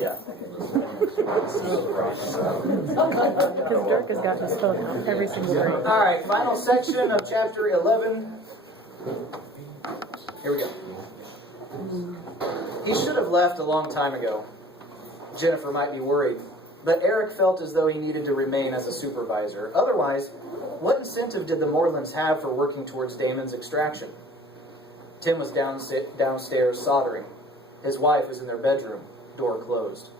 Yeah. Because Dirk has got his phone out every single day. All right, final section of chapter 11. Here we go. He should have left a long time ago. Jennifer might be worried, but Eric felt as though he needed to remain as a supervisor. Otherwise, what incentive did the Morelands have for working towards Damon's extraction? Tim was downstairs soldering. His wife was in their bedroom, door closed.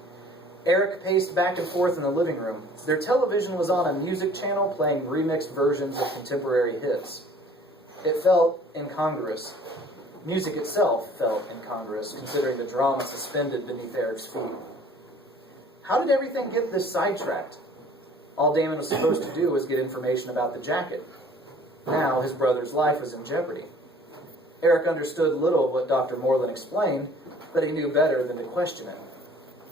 Eric paced back and forth in the living room. Their television was on a music channel playing remixed versions of contemporary hits. It felt incongruous. Music itself felt incongruous, considering the drama suspended beneath Eric's feet. How did everything get this sidetracked? All Damon was supposed to do was get information about the jacket. Now his brother's life was in jeopardy. Eric understood little of what Dr. Moreland explained, but he knew better than to question it.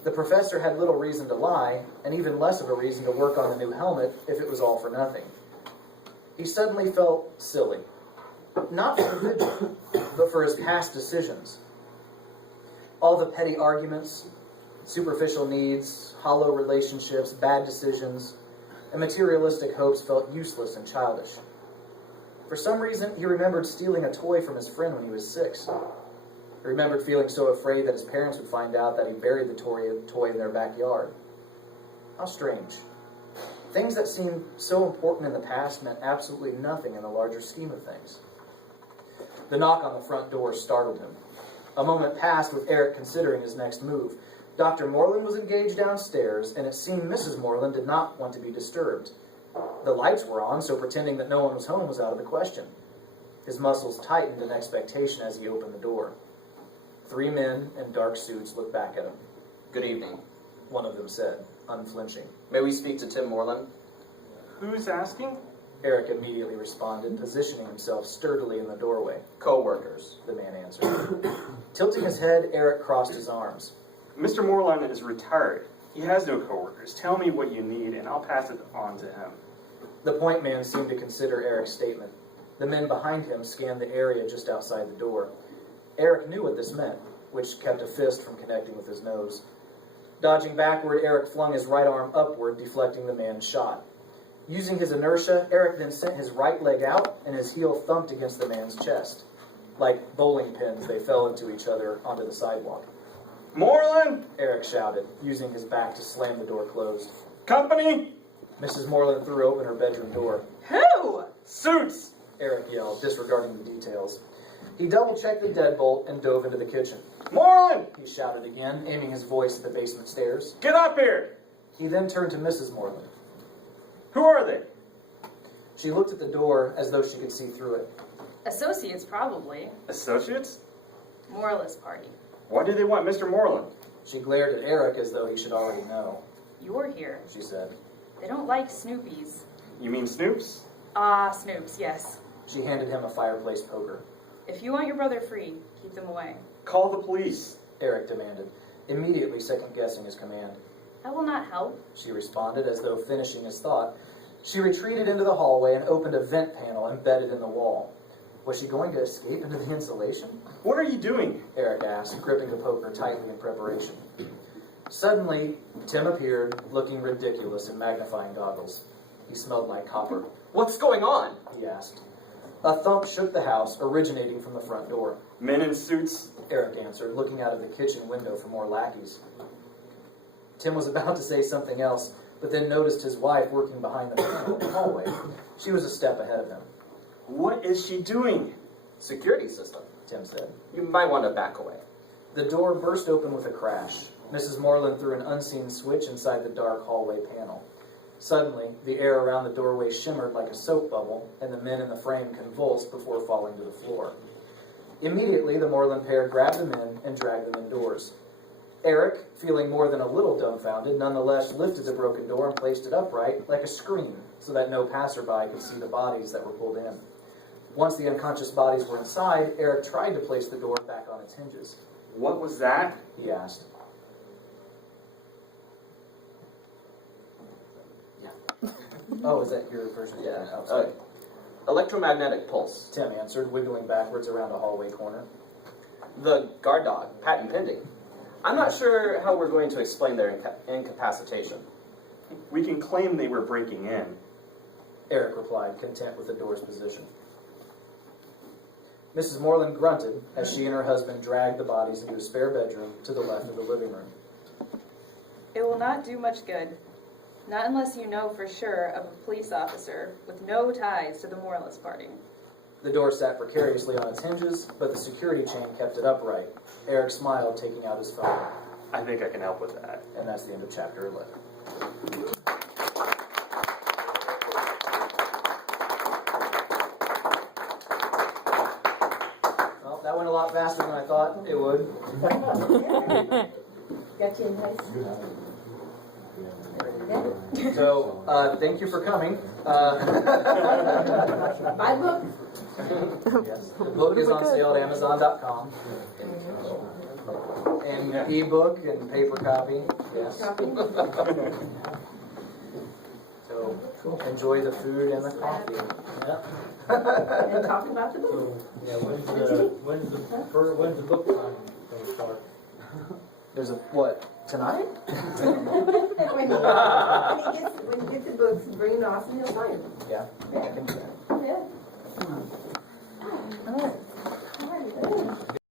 The professor had little reason to lie, and even less of a reason to work on the new helmet if it was all for nothing. He suddenly felt silly. Not for the vigil, but for his past decisions. All the petty arguments, superficial needs, hollow relationships, bad decisions, and materialistic hopes felt useless and childish. For some reason, he remembered stealing a toy from his friend when he was 6. He remembered feeling so afraid that his parents would find out that he buried the toy in their backyard. How strange. Things that seemed so important in the past meant absolutely nothing in the larger scheme of things. The knock on the front door startled him. A moment passed with Eric considering his next move. Dr. Moreland was engaged downstairs, and it seemed Mrs. Moreland did not want to be disturbed. The lights were on, so pretending that no one was home was out of the question. His muscles tightened in expectation as he opened the door. 3 men in dark suits looked back at him. Good evening. One of them said, unflinching. May we speak to Tim Moreland? Who's asking? Eric immediately responded, positioning himself sturdily in the doorway. Co-workers. The man answered. Tilting his head, Eric crossed his arms. Mr. Moreland is retired. He has no coworkers. Tell me what you need, and I'll pass it on to him. The point man seemed to consider Eric's statement. The men behind him scanned the area just outside the door. Eric knew what this meant, which kept a fist from connecting with his nose. Dodging backward, Eric flung his right arm upward, deflecting the man's shot. Using his inertia, Eric then sent his right leg out, and his heel thumped against the man's chest. Like bowling pins, they fell into each other onto the sidewalk. Moreland! Eric shouted, using his back to slam the door closed. Company! Mrs. Moreland threw open her bedroom door. Who? Suits! Eric yelled, disregarding the details. He double-checked the deadbolt and dove into the kitchen. Moreland! He shouted again, aiming his voice at the basement stairs. Get up here! He then turned to Mrs. Moreland. Who are they? She looked at the door as though she could see through it. Associates, probably. Associates? Moralist party. Why do they want Mr. Moreland? She glared at Eric as though he should already know. You're here. She said. They don't like Snoopies. You mean Snoops? Ah, Snoops, yes. She handed him a fireplace poker. If you want your brother free, keep them away. Call the police. Eric demanded, immediately second-guessing his command. That will not help. She responded as though finishing his thought. She retreated into the hallway and opened a vent panel embedded in the wall. Was she going to escape into the insulation? What are you doing? Eric asked, gripping the poker tightly in preparation. Suddenly, Tim appeared, looking ridiculous in magnifying goggles. He smelled like copper. What's going on? He asked. A thump shook the house, originating from the front door. Men in suits? Eric answered, looking out of the kitchen window for more lackeys. Tim was about to say something else, but then noticed his wife working behind the panel in the hallway. She was a step ahead of him. What is she doing? Security system. Tim said. You might want to back away. The door burst open with a crash. Mrs. Moreland threw an unseen switch inside the dark hallway panel. Suddenly, the air around the doorway shimmered like a soap bubble, and the men in the frame convulsed before falling to the floor. Immediately, the Moreland pair grabbed the men and dragged them indoors. Eric, feeling more than a little dumbfounded, nonetheless lifted the broken door and placed it upright like a screen so that no passerby could see the bodies that were pulled in. Once the unconscious bodies were inside, Eric tried to place the door back on its hinges. What was that? He asked. Yeah. Oh, is that your version? Yeah. Oh, sorry. Electromagnetic pulse. Tim answered, wiggling backwards around a hallway corner. The guard dog. Patent pending. I'm not sure how we're going to explain their incapacitation. We can claim they were breaking in. Eric replied, content with the door's position. Mrs. Moreland grunted as she and her husband dragged the bodies into a spare bedroom to the left of the living room. It will not do much good. Not unless you know for sure of a police officer with no ties to the Moralist Party. The door sat precariously on its hinges, but the security chain kept it upright. Eric smiled, taking out his phone. I think I can help with that. And that's the end of chapter 11. Well, that went a lot faster than I thought it would. Got you in place? So, thank you for coming. My book? Yes, the book is on sale at Amazon.com. And ebook and paper copy. Yes. So enjoy the food and the coffee. Yeah. And talk about the book. So, yeah, when's the book signing gonna start? There's a what? Tonight? When you get the books, bring them to Austin, he'll sign them. Yeah. I can do that. Yeah. All right.